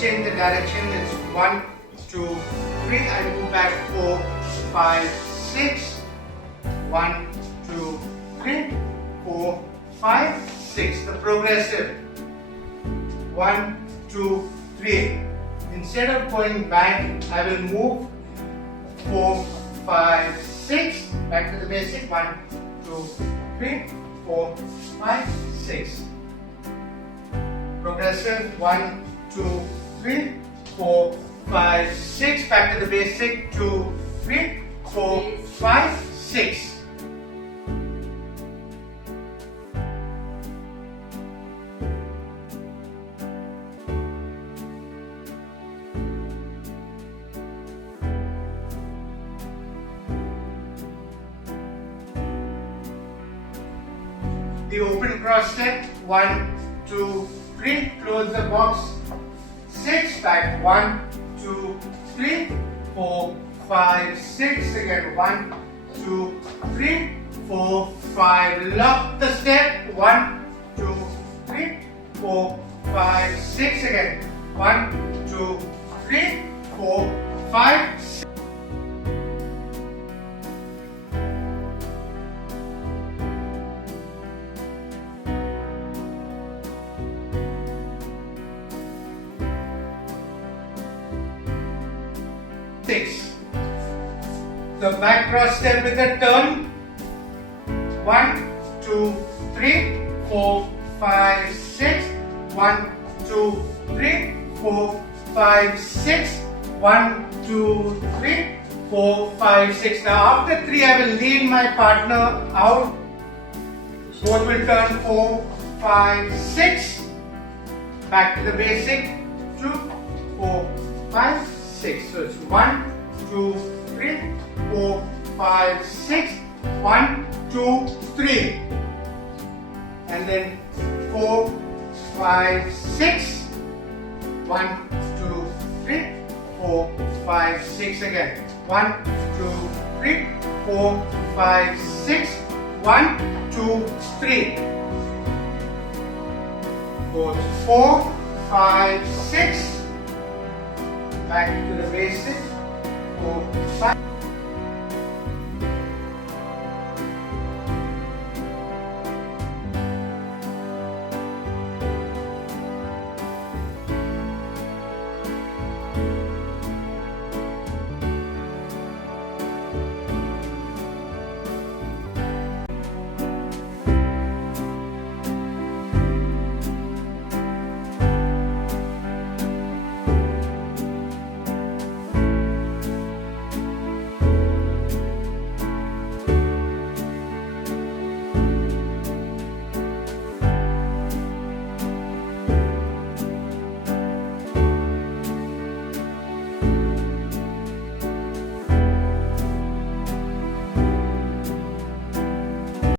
change the direction. It's 1, 2, 3. I move back 4, 5, 6. 1, 2, 3, 4, 5, 6. The progressive. 1, 2, 3. Instead of going back, I will move 4, 5, 6. Back to the basic. 1, 2, 3, 4, 5, 6. Progressive. 1, 2, 3, 4, 5, 6. Back to the basic. 2, 3, 4, 5, 6. The open cross step, 1, 2, 3, close the box, 6, back, 1, 2, 3, 4, 5, 6, again, 1, 2, 3, 4, 5, lock the step, 1, 2, 3, 4, 5, 6, again, 1, 2, 3, 4, 5, 6. The back cross step with a turn. 1, 2, 3, 4, 5, 6. 1, 2, 3, 4, 5, 6. 1, 2, 3, 4, 5, 6. Now after 3 I will lead my partner out. Both will turn 4, 5, 6. Back to the basic. 2, 4, 5, 6. So it's 1, 2, 3, 4, 5, 6. 1, 2, 3. And then 4, 5, 6. 1, 2, 3, 4, 5, 6 again. 1, 2, 3, 4, 5, 6. 1, 2, 3. Goes 4, 5, 6. Back to the basic. 4, 5.